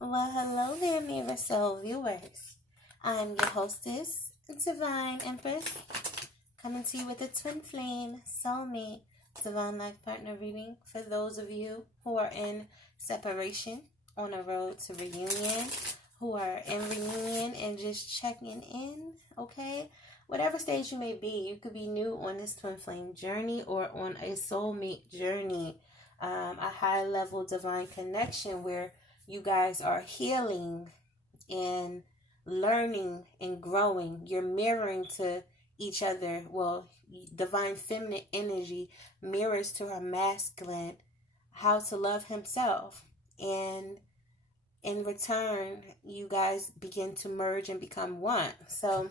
Well, hello there, Mirror Soul viewers. I'm your hostess, Divine Empress, coming to you with a twin flame soulmate divine life partner reading for those of you who are in separation on a road to reunion, who are in reunion and just checking in, okay? Whatever stage you may be, you could be new on this twin flame journey or on a soulmate journey, a high level divine connection where you guys are healing and learning and growing. You're mirroring to each other. Well, divine feminine energy mirrors to her masculine how to love himself. And in return, you guys begin to merge and become one. So,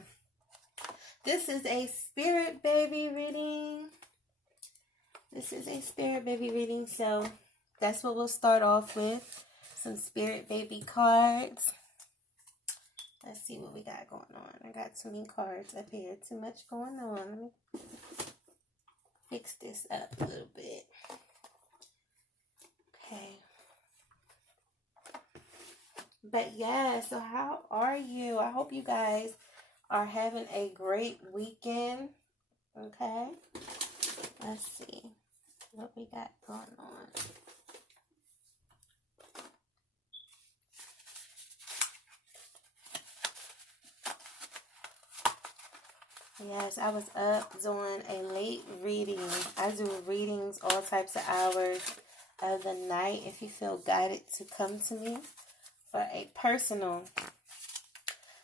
this is a spirit baby reading. So, that's what we'll start off with. Some spirit baby cards. Let's see what we got going on. I got too many cards up here. Too much going on. Let me fix this up a little bit. Okay. But yeah, so how are you? I hope you guys are having a great weekend. Okay. Let's see what we got going on. Yes, I was up doing a late reading. I do readings all types of hours of the night if you feel guided to come to me for a personal.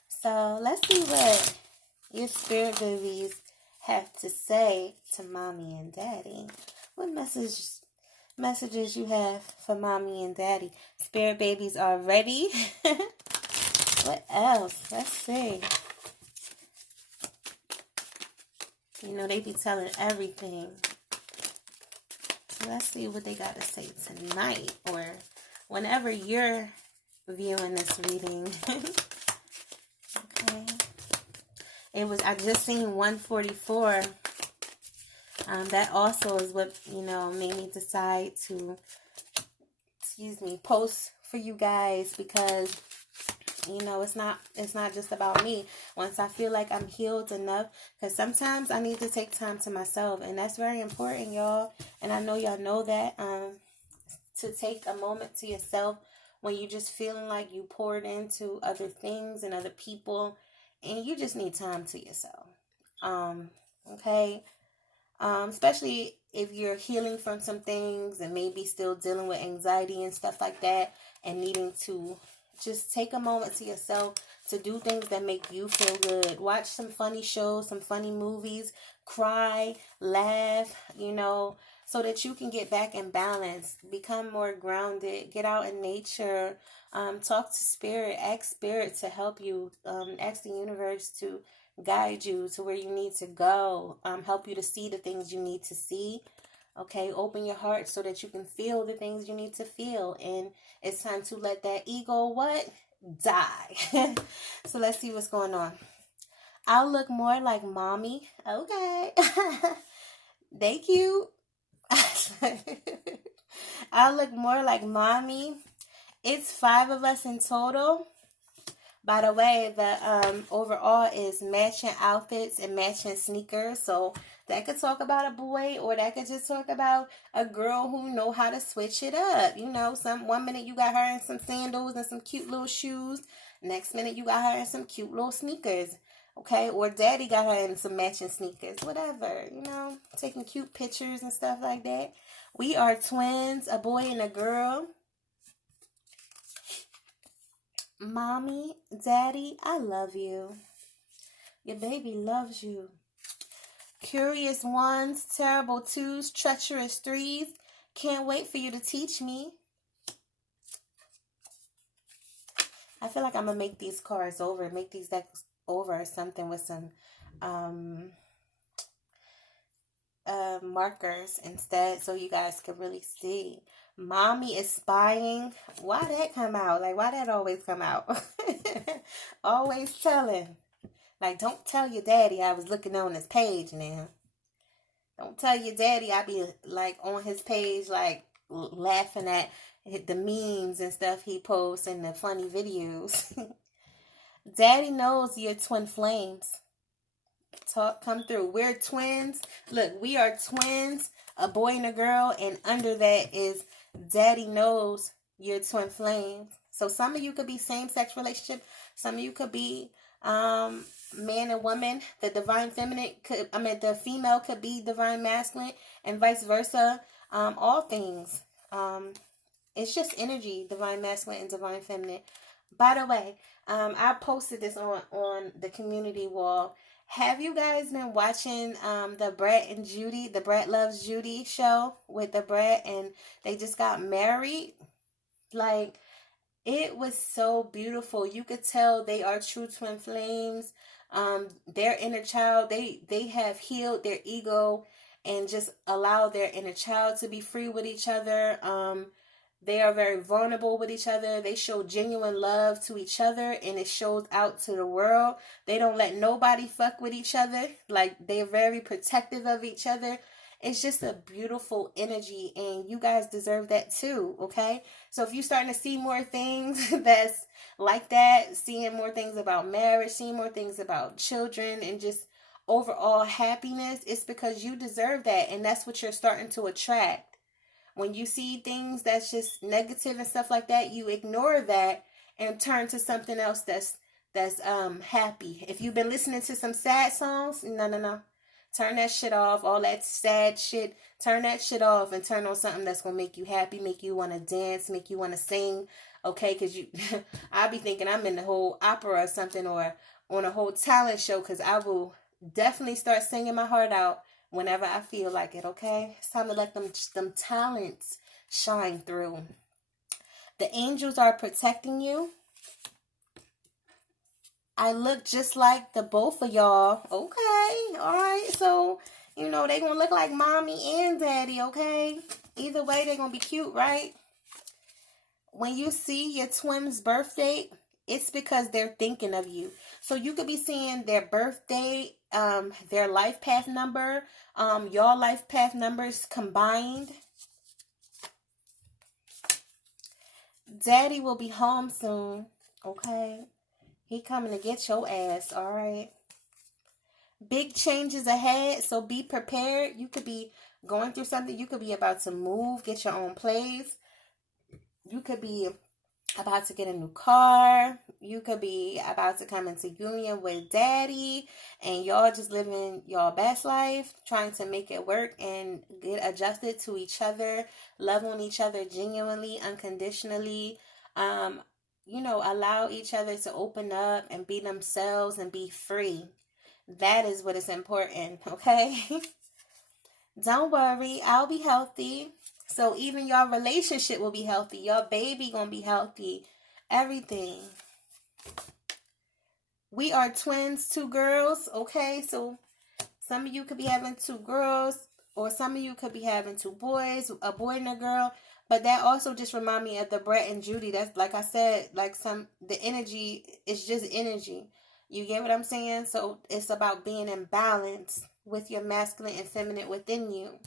So let's see what your spirit babies have to say to mommy and daddy. What messages you have for mommy and daddy? Spirit babies are ready. What else? Let's see. You know, they be telling everything. So let's see what they got to say tonight or whenever you're viewing this reading. Okay. I just seen 144. That also is what, made me decide to, post for you guys because it's not just about me. Once I feel like I'm healed enough, because sometimes I need to take time to myself, and that's very important, y'all. And I know y'all know that, to take a moment to yourself when you just feeling like you poured into other things and other people, and you just need time to yourself. Okay. Especially if you're healing from some things and maybe still dealing with anxiety and stuff like that, and needing to just take a moment to yourself to do things that make you feel good. Watch some funny shows, some funny movies, cry, laugh, so that you can get back in balance, become more grounded, get out in nature, talk to spirit, ask spirit to help you, ask the universe to guide you to where you need to go, help you to see the things you need to see. Okay, open your heart so that you can feel the things you need to feel. And it's time to let that ego, die. So let's see what's going on. I'll look more like mommy. Okay. They cute. I'll look more like mommy. It's 5 of us in total. By the way, the overall is matching outfits and matching sneakers. So that could talk about a boy, or that could just talk about a girl who know how to switch it up. One minute you got her in some sandals and some cute little shoes. Next minute you got her in some cute little sneakers. Okay, or daddy got her in some matching sneakers. Whatever, taking cute pictures and stuff like that. We are twins, a boy and a girl. Mommy, daddy, I love you. Your baby loves you. Curious ones, terrible twos, treacherous threes. Can't wait for you to teach me. I feel like I'm going to make these cards over, make these decks over or something with some markers instead so you guys can really see. Mommy is spying. Why that come out? Like, why that always come out? Always telling. Like, don't tell your daddy I was looking on his page now. Don't tell your daddy I be, like, on his page, like, laughing at the memes and stuff he posts and the funny videos. Daddy knows you're twin flames. Come through. We're twins. Look, we are twins, a boy and a girl, and under that is Daddy knows you're twin flames. So some of you could be same-sex relationship. Some of you could be man and woman. The divine feminine the female could be divine masculine, and vice versa. All things. It's just energy, divine masculine and divine feminine. By the way, I posted this on the community wall. Have you guys been watching the Brett and Judy, the Brett Loves Judy show with the Brett, and they just got married? Like, it was so beautiful. You could tell they are true twin flames. Their inner child, they have healed their ego and just allowed their inner child to be free with each other. They are very vulnerable with each other. They show genuine love to each other, and it shows out to the world. They don't let nobody fuck with each other. Like, they're very protective of each other. It's just a beautiful energy, and you guys deserve that too, okay? So if you're starting to see more things that's like that, seeing more things about marriage, seeing more things about children, and just overall happiness, it's because you deserve that, and that's what you're starting to attract. When you see things that's just negative and stuff like that, you ignore that and turn to something else that's happy. If you've been listening to some sad songs, no. Turn that shit off. All that sad shit. Turn that shit off and turn on something that's going to make you happy, make you want to dance, make you want to sing. Okay? Because I'll be thinking I'm in the whole opera or something, or on a whole talent show, because I will definitely start singing my heart out whenever I feel like it, okay? It's time to let them talents shine through. The angels are protecting you. I look just like the both of y'all. Okay, all right. So, they going to look like mommy and daddy, okay? Either way, they're going to be cute, right? When you see your twin's birth date, it's because they're thinking of you. So you could be seeing their birth date, their life path number, your life path numbers combined. Daddy will be home soon, okay? He coming to get your ass, all right? Big changes ahead, so be prepared. You could be going through something. You could be about to move, get your own place. You could be about to get a new car. You could be about to come into union with daddy, and y'all just living your best life, trying to make it work and get adjusted to each other, love on each other genuinely, unconditionally. Allow each other to open up and be themselves and be free. That is what is important, okay? Don't worry, I'll be healthy. So even your relationship will be healthy. Your baby gonna be healthy. Everything. We are twins, 2 girls, okay? So some of you could be having 2 girls, or some of you could be having 2 boys, a boy and a girl. But that also just remind me of the Brett and Judy. That's, like I said, the energy is just energy. You get what I'm saying? So it's about being in balance with your masculine and feminine within you.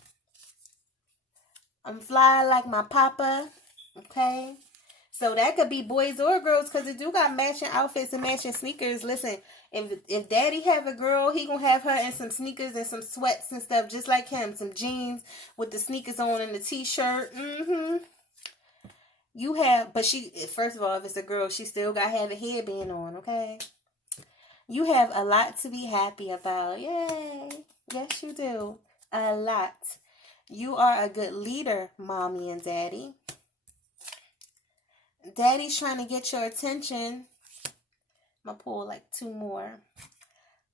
I'm fly like my papa, okay? So that could be boys or girls, because it do got matching outfits and matching sneakers. Listen, if daddy have a girl, he gonna have her in some sneakers and some sweats and stuff just like him. Some jeans with the sneakers on and the t-shirt. But first of all, if it's a girl, she still got to have a headband on, okay? You have a lot to be happy about. Yay. Yes, you do. A lot. You are a good leader, mommy and daddy. Daddy's trying to get your attention. I'm going to pull like 2 more.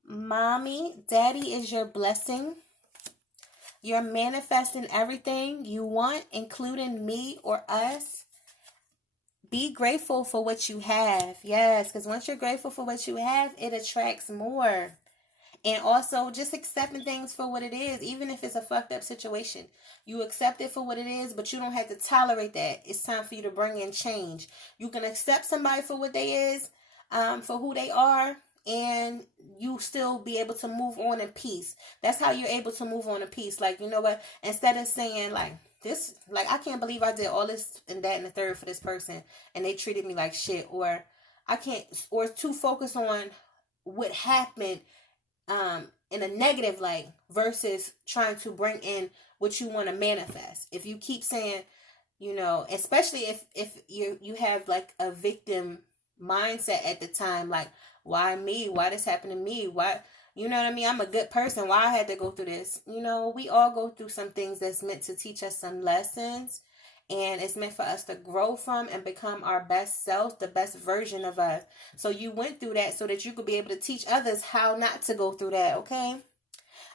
Mommy, daddy is your blessing. You're manifesting everything you want, including me or us. Be grateful for what you have. Yes, because once you're grateful for what you have, it attracts more. And also just accepting things for what it is, even if it's a fucked up situation. You accept it for what it is, but you don't have to tolerate that. It's time for you to bring in change. You can accept somebody for what they is, for who they are, and you still be able to move on in peace. That's how you're able to move on in peace. Like, you know what? Instead of saying like, this, like, I can't believe I did all this and that and the third for this person and they treated me like shit. Or I can't, or too focused on what happened in a negative light versus trying to bring in what you want to manifest. If you keep saying, you know, especially if you have like a victim mindset at the time, like, why me? Why this happened to me? Why, you know what I mean? I'm a good person. Why I had to go through this? You know, we all go through some things that's meant to teach us some lessons. And it's meant for us to grow from and become our best self, the best version of us. So you went through that so that you could be able to teach others how not to go through that, okay?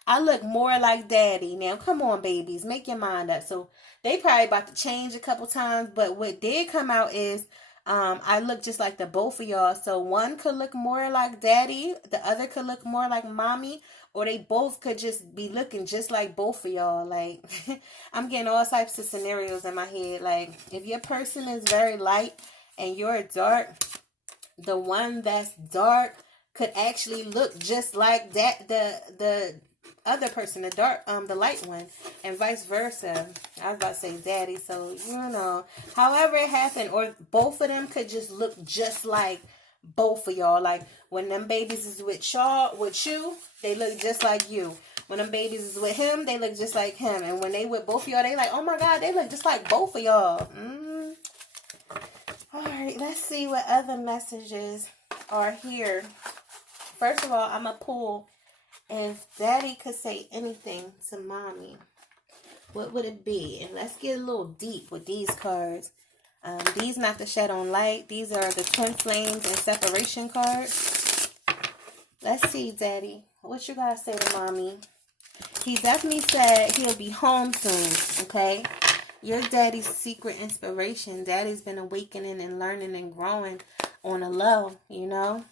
I look more like daddy now. Come on, babies. Make your mind up. So they probably about to change a couple times. But what did come out is I look just like the both of y'all. So one could look more like daddy. The other could look more like mommy. Or they both could just be looking just like both of y'all. Like, I'm getting all types of scenarios in my head. Like, if your person is very light and you're dark, the one that's dark could actually look just like that, the other person, the dark, the light one, and vice versa. I was about to say daddy, so you know, however it happened, or both of them could just look just like both of y'all. Like when them babies is with y'all, with you, they look just like you. When them babies is with him, they look just like him. And when they with both of y'all, they like, oh my God, they look just like both of y'all. All right, let's see what other messages are here. First of all, I'm going to pull, if daddy could say anything to mommy, what would it be? And let's get a little deep with these cards. These not to shed on light. These are the twin flames and separation cards. Let's see, daddy. What you got to say to mommy? He definitely said he'll be home soon, okay? Your daddy's secret inspiration. Daddy's been awakening and learning and growing on a low, you know?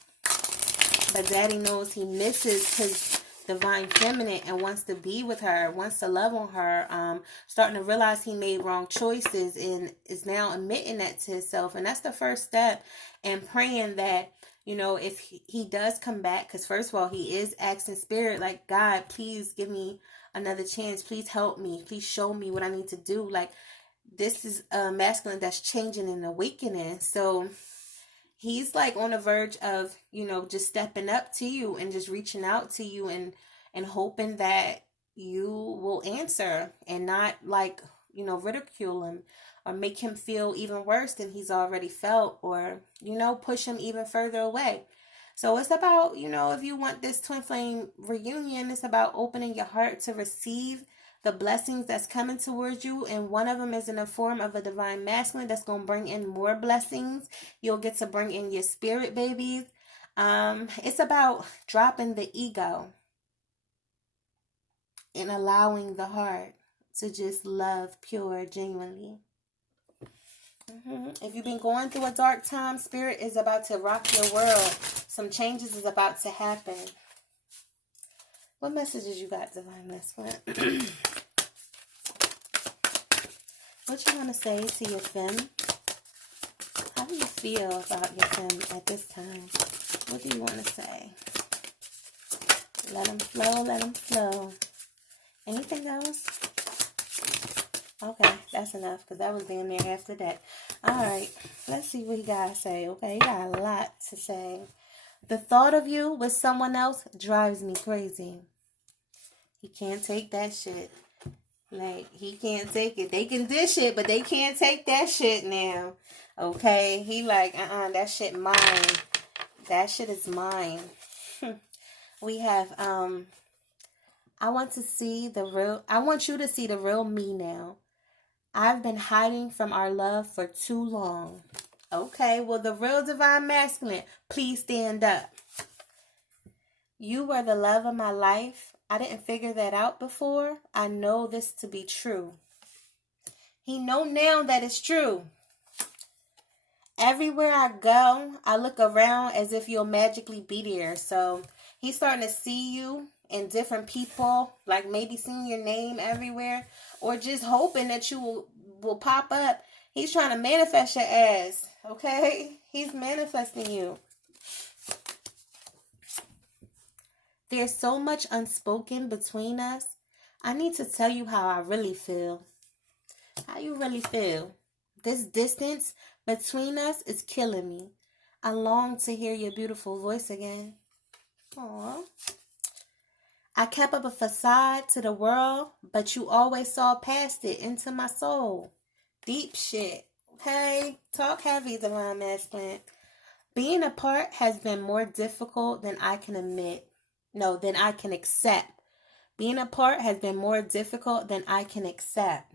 But daddy knows he misses his divine feminine and wants to be with her, wants to love on her, starting to realize he made wrong choices and is now admitting that to himself. And that's the first step, and praying that, you know, if he does come back, because first of all, he is asking spirit, like, God, please give me another chance. Please help me. Please show me what I need to do. Like, this is a masculine that's changing and awakening. So he's like on the verge of, you know, just stepping up to you and just reaching out to you and hoping that you will answer and not, like, you know, ridicule him or make him feel even worse than he's already felt, or, you know, push him even further away. So it's about, you know, if you want this twin flame reunion, it's about opening your heart to receive the blessings that's coming towards you. And one of them is in the form of a divine masculine that's going to bring in more blessings. You'll get to bring in your spirit babies. It's about dropping the ego and allowing the heart to just love pure, genuinely. If you've been going through a dark time, spirit is about to rock your world. Some changes is about to happen. What messages you got, divine masculine? What you want to say to your femme? How do you feel about your femme at this time? What do you want to say? Let them flow, let them flow. Anything else? Okay, that's enough, because that was damn near after that. Alright, let's see what he got to say, okay? He got a lot to say. The thought of you with someone else drives me crazy. He can't take that shit. Like, he can't take it. They can dish it, but they can't take that shit now. Okay? He like, that shit mine. That shit is mine. We have, I want you to see the real me now. I've been hiding from our love for too long. Okay, well, the real divine masculine, please stand up. You were the love of my life. I didn't figure that out before. I know this to be true. He know now that it's true. Everywhere I go, I look around as if you'll magically be there. So he's starting to see you and different people, like maybe seeing your name everywhere, or just hoping that you will pop up. He's trying to manifest your ass, okay? He's manifesting you. There's so much unspoken between us. I need to tell you how I really feel. How you really feel? This distance between us is killing me. I long to hear your beautiful voice again. Aww. I kept up a facade to the world, but you always saw past it into my soul. Deep shit. Okay? Talk heavy, divine masculine. Being apart has been more difficult than I can admit. No, than I can accept. Being apart has been more difficult than I can accept.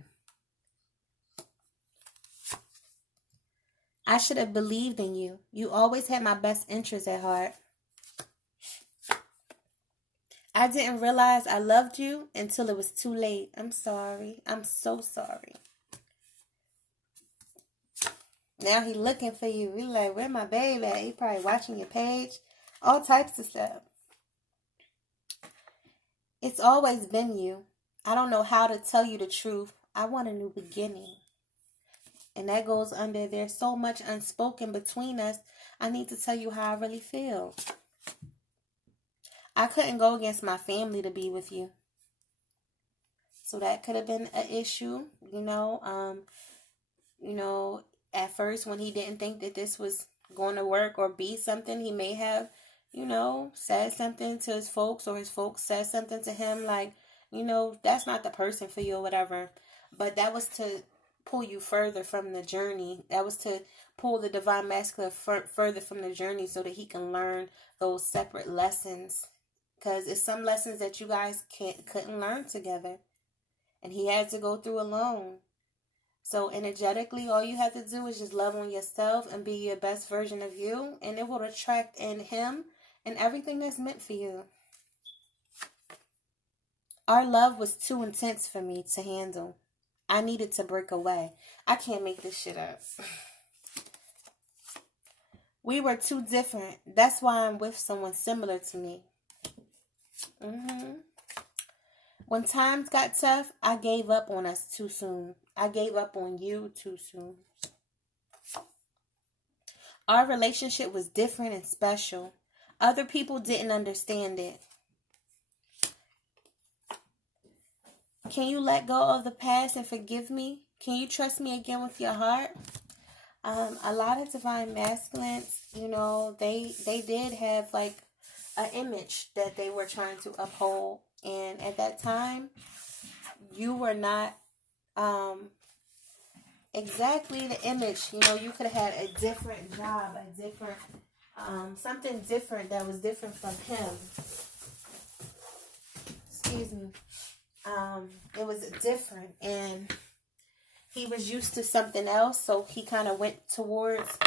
I should have believed in you. You always had my best interest at heart. I didn't realize I loved you until it was too late. I'm sorry. I'm so sorry. Now he looking for you. He like, where my baby at? He probably watching your page. All types of stuff. It's always been you. I don't know how to tell you the truth. I want a new beginning. And that goes under, there's so much unspoken between us. I need to tell you how I really feel. I couldn't go against my family to be with you. So that could have been an issue, at first when he didn't think that this was going to work or be something, he may have, said something to his folks, or his folks said something to him like, that's not the person for you or whatever. But that was to pull you further from the journey. That was to pull the divine masculine further from the journey so that he can learn those separate lessons. Because it's some lessons that you guys couldn't learn together. And he had to go through alone. So energetically, all you have to do is just love on yourself and be your best version of you. And it will attract in him and everything that's meant for you. Our love was too intense for me to handle. I needed to break away. I can't make this shit up. We were too different. That's why I'm with someone similar to me. When times got tough, I gave up on us too soon. I gave up on you too soon. Our relationship was different and special. Other people didn't understand it. Can you let go of the past and forgive me? Can you trust me again with your heart? A lot of divine masculines, they did have like an image that they were trying to uphold. And at that time, you were not exactly the image. You could have had a different job, a different, something different that was different from him. Excuse me. It was different, and he was used to something else, so he kind of went towards,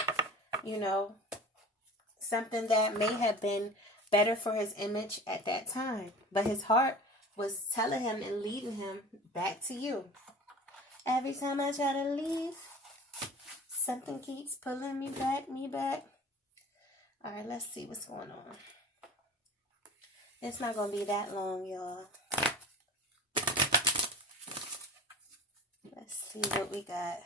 something that may have been better for his image at that time. But his heart was telling him and leading him back to you. Every time I try to leave, something keeps pulling me back. All right, let's see what's going on. It's not going to be that long, y'all. Let's see what we got.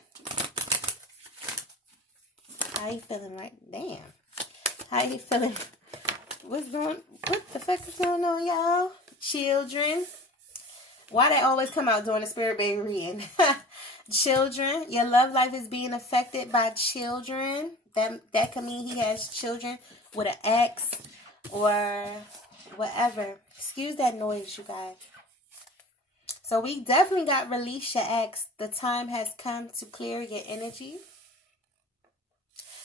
How you feeling right? Damn. How you feeling? What the fuck is going on, y'all? Children. Why they always come out during the spirit baby reading? Children. Your love life is being affected by children. That could mean he has children with an ex or whatever. Excuse that noise, you guys. So we definitely got release your ex. The time has come to clear your energy.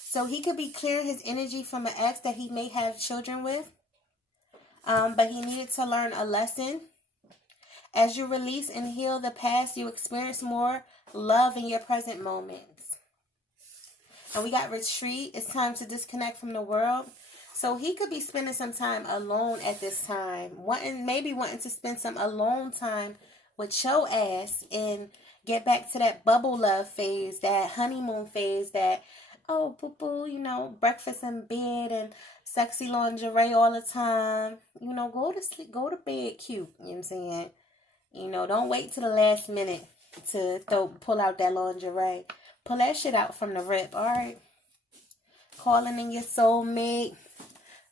So he could be clearing his energy from an ex that he may have children with. But he needed to learn a lesson. As you release and heal the past, you experience more love in your present moments. And we got retreat. It's time to disconnect from the world. So he could be spending some time alone at this time. Maybe wanting to spend some alone time with your ass and get back to that bubble love phase, that honeymoon phase, that, oh, boo-boo, breakfast in bed and sexy lingerie all the time. Go to sleep, go to bed cute, you know what I'm saying? Don't wait till the last minute to pull out that lingerie. Pull that shit out from the rip, all right? Calling in your soulmate.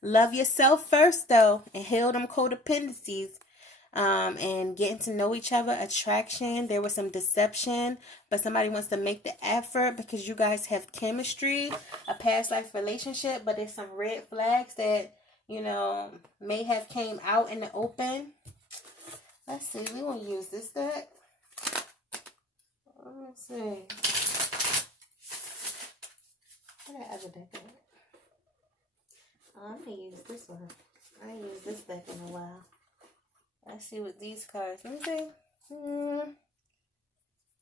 Love yourself first, though, and heal them codependencies. and getting to know each other, attraction. There was some deception, but somebody wants to make the effort because you guys have chemistry, a past life relationship, but there's some red flags that, you know, may have came out in the open. Let's see, we want to use this deck. Let's see. What that other deck at? Oh, I'm going to use this one. I ain't used this deck in a while. Let's see what these cards. Let me see.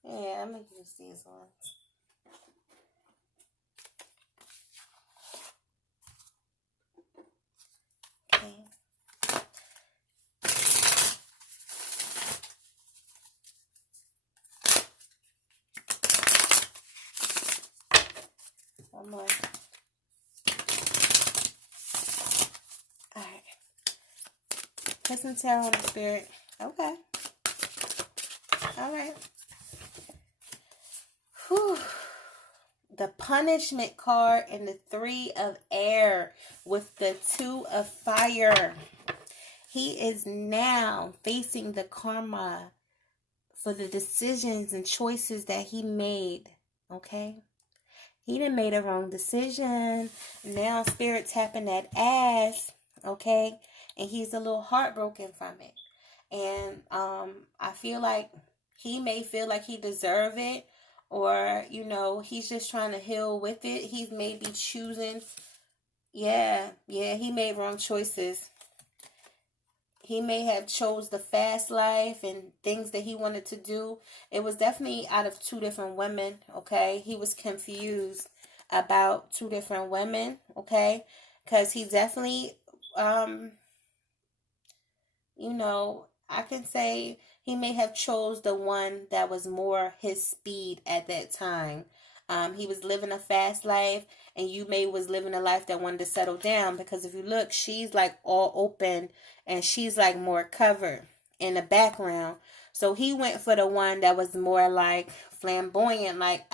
Yeah, I'm going to use these ones. Okay. One more. Alright. Put some tarot on the spirit. Okay. Alright. Whew. The punishment card and the 3 of air with the 2 of fire. He is now facing the karma for the decisions and choices that he made. Okay? He done made a wrong decision. Now spirit tapping that ass. Okay? And he's a little heartbroken from it. And I feel like he may feel like he deserve it. Or, you know, he's just trying to heal with it. He's maybe choosing. Yeah, he made wrong choices. He may have chose the fast life and things that he wanted to do. It was definitely out of 2 different women, okay? He was confused about 2 different women, okay? Because he definitely, you know, I can say he may have chose the one that was more his speed at that time. He was living a fast life, and you may was living a life that wanted to settle down. Because if you look, she's like all open, and she's like more covered in the background. So he went for the one that was more like flamboyant, like,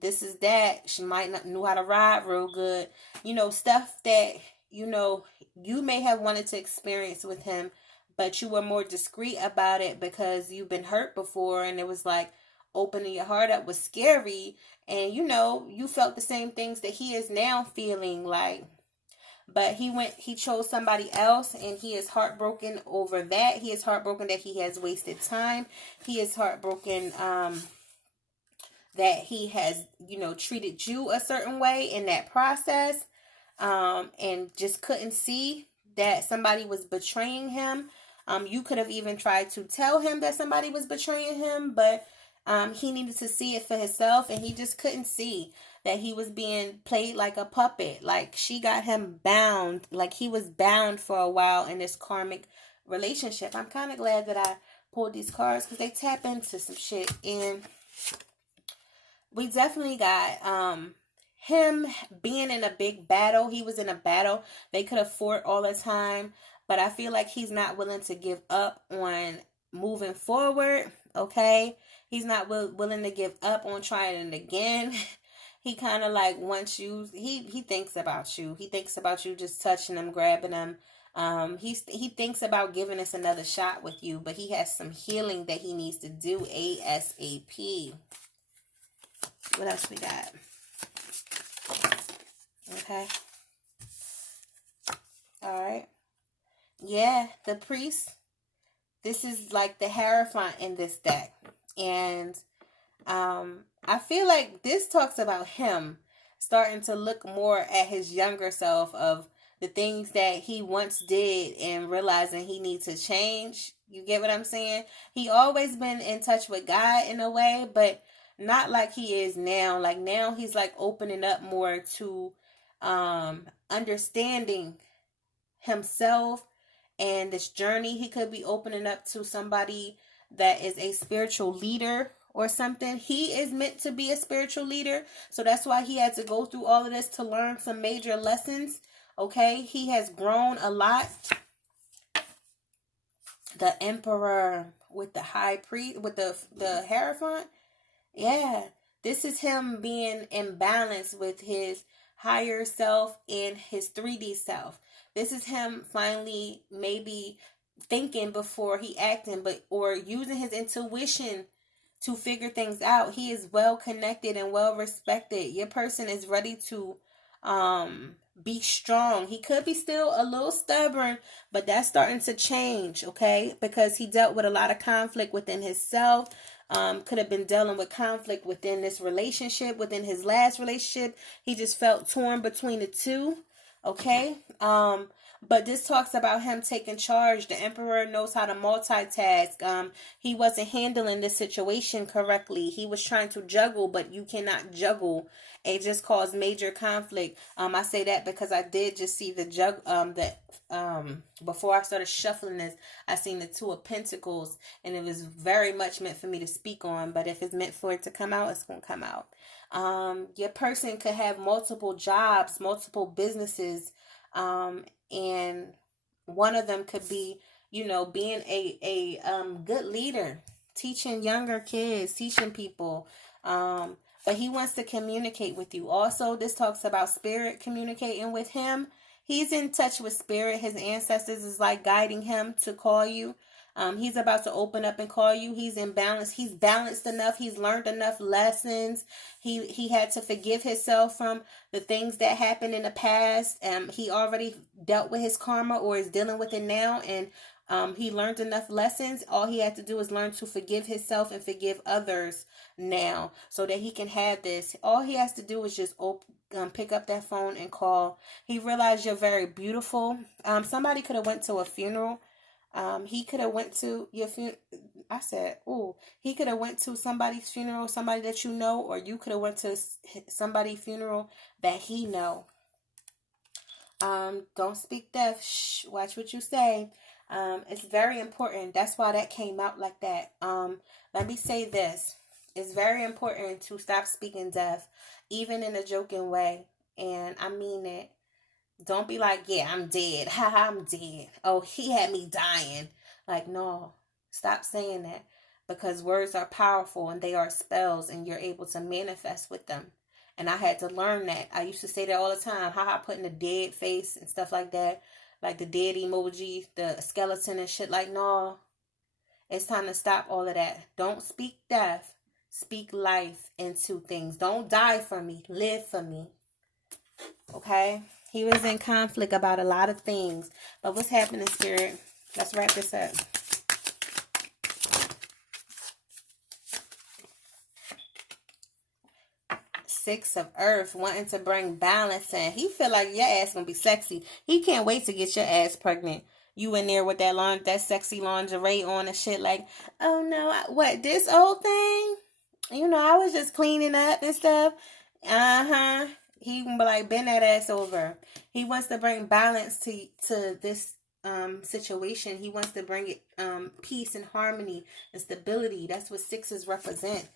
this is that. She might not know how to ride real good. You know, stuff that, you know, you may have wanted to experience with him, but you were more discreet about it because you've been hurt before, and it was like opening your heart up was scary, and you know, you felt the same things that he is now feeling like. But he chose somebody else, and he is heartbroken over that. He is heartbroken that he has wasted time. He is heartbroken that he has, you know, treated you a certain way in that process, and just couldn't see that somebody was betraying him. You could have even tried to tell him that somebody was betraying him, but he needed to see it for himself, and he just couldn't see that he was being played like a puppet. Like, she got him bound, like he was bound for a while in this karmic relationship. I'm kind of glad that I pulled these cards because they tap into some shit, and we definitely got him being in a big battle. He was in a battle. They could have fought all the time, but I feel like he's not willing to give up on moving forward, okay? He's not willing to give up on trying it again. He kind of like wants you, he thinks about you. He thinks about you just touching him, grabbing him. He thinks about giving us another shot with you, but he has some healing that he needs to do ASAP. What else we got? Okay. All right. Yeah, the priest. This is like the Hierophant in this deck. And I feel like this talks about him starting to look more at his younger self of the things that he once did and realizing he needs to change. You get what I'm saying? He always been in touch with God in a way, but not like he is now. Like now he's like opening up more to understanding himself and this journey. He could be opening up to somebody that is a spiritual leader or something. He is meant to be a spiritual leader, so that's why he had to go through all of this to learn some major lessons. Okay, he has grown a lot. The Emperor with the High Priest, with the Hierophant. Yeah, this is him being in balance with his higher self and his 3D self. This is him finally maybe thinking before he acting, but or using his intuition to figure things out. He is well connected and well respected. Your person is ready to be strong. He could be still a little stubborn, but that's starting to change, okay? Because he dealt with a lot of conflict within himself. Could have been dealing with conflict within this relationship, within his last relationship. He just felt torn between the two, okay? But this talks about him taking charge. The Emperor knows how to multitask. He wasn't handling this situation correctly. He was trying to juggle, but you cannot juggle. It just caused major conflict. I say that because I did just see the before I started shuffling this, I seen the Two of Pentacles, and it was very much meant for me to speak on. But if it's meant for it to come out, it's gonna come out. Your person could have multiple jobs, multiple businesses. And one of them could be, being a good leader, teaching younger kids, teaching people. But he wants to communicate with you. Also, this talks about spirit communicating with him. He's in touch with spirit. His ancestors is like guiding him to call you. He's about to open up and call you. He's in balance. He's balanced enough. He's learned enough lessons. He had to forgive himself from the things that happened in the past. He already dealt with his karma or is dealing with it now. And he learned enough lessons. All he had to do is learn to forgive himself and forgive others now so that he can have this. All he has to do is just pick up that phone and call. He realized you're very beautiful. Somebody could have went to a funeral. He could have went to your funeral. I said, oh, he could have went to somebody's funeral, somebody that you know, or you could have went to somebody's funeral that he know. Don't speak death. Shh, watch what you say. It's very important. That's why that came out like that. Let me say this. It's very important to stop speaking death, even in a joking way. And I mean it. Don't be like, yeah, I'm dead. Haha, I'm dead. Oh, he had me dying. Like, no. Stop saying that. Because words are powerful and they are spells and you're able to manifest with them. And I had to learn that. I used to say that all the time. Haha, putting a dead face and stuff like that. Like the dead emoji, the skeleton and shit. Like, no. It's time to stop all of that. Don't speak death. Speak life into things. Don't die for me. Live for me. Okay? He was in conflict about a lot of things. But what's happening, Spirit? Let's wrap this up. Six of Earth, wanting to bring balance in. He feel like your ass gonna be sexy. He can't wait to get your ass pregnant. You in there with that sexy lingerie on and shit like, oh no, what, this old thing? I was just cleaning up and stuff. Uh-huh. He can be like, bend that ass over. He wants to bring balance to this situation. He wants to bring it peace and harmony and stability. That's what sixes represent.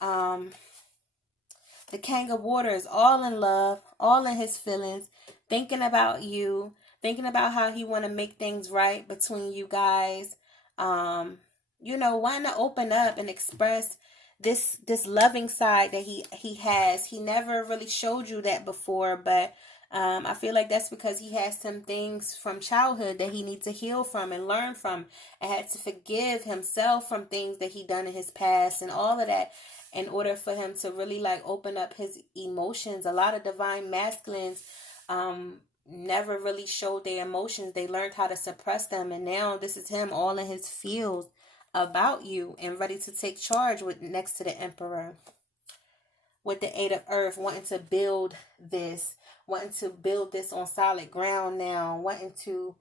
The King of Water is all in love, all in his feelings, thinking about you, thinking about how he want to make things right between you guys. Wanting to open up and express this loving side that he has. He never really showed you that before, but I feel like that's because he has some things from childhood that he needs to heal from and learn from, and had to forgive himself from things that he done in his past and all of that in order for him to really like open up his emotions. A lot of divine masculines never really showed their emotions. They learned how to suppress them, and now this is him all in his feels about you and ready to take charge with next to the Emperor. With the Eight of Earth, wanting to build this on solid ground now, wanting to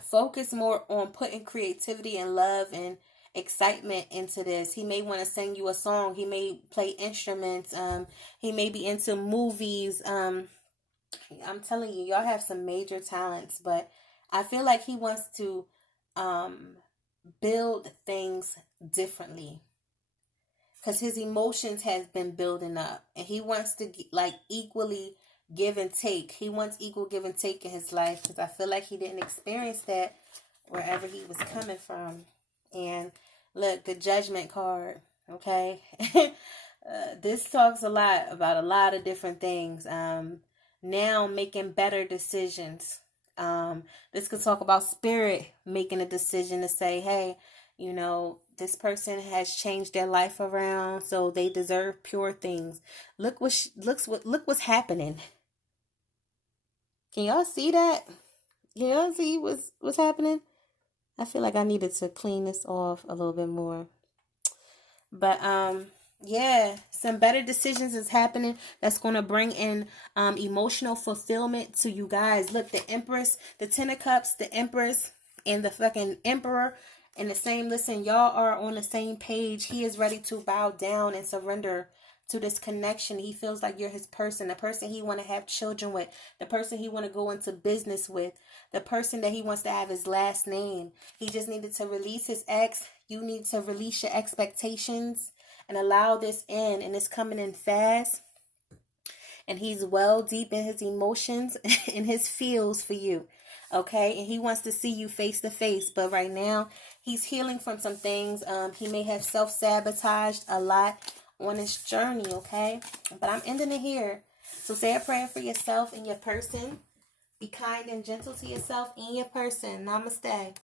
focus more on putting creativity and love and excitement into this. He may want to sing you a song. He may play instruments. He may be into movies. I'm telling you, y'all have some major talents, but I feel like he wants to build things differently because his emotions has been building up, and he wants to like equally give and take. He wants equal give and take in his life, because I feel like he didn't experience that wherever he was coming from. And look, the Judgment card, okay? This talks a lot about a lot of different things. Now making better decisions. This could talk about spirit making a decision to say, hey, this person has changed their life around, so they deserve pure things. Look what's happening. Can y'all see that? Can y'all see what's happening? I feel like I needed to clean this off a little bit more. But yeah, some better decisions is happening that's going to bring in emotional fulfillment to you guys. Look, the Empress, the Ten of Cups, the Empress, and the fucking Emperor and the same. Listen, y'all are on the same page. He is ready to bow down and surrender to this connection. He feels like you're his person, the person he want to have children with, the person he want to go into business with, the person that he wants to have his last name. He just needed to release his ex. You need to release your expectations and allow this in, and it's coming in fast. And he's well deep in his emotions and his feels for you. Okay, and he wants to see you face to face, but right now he's healing from some things. He may have self-sabotaged a lot on his journey, okay? But I'm ending it here. So say a prayer for yourself and your person. Be kind and gentle to yourself and your person. Namaste.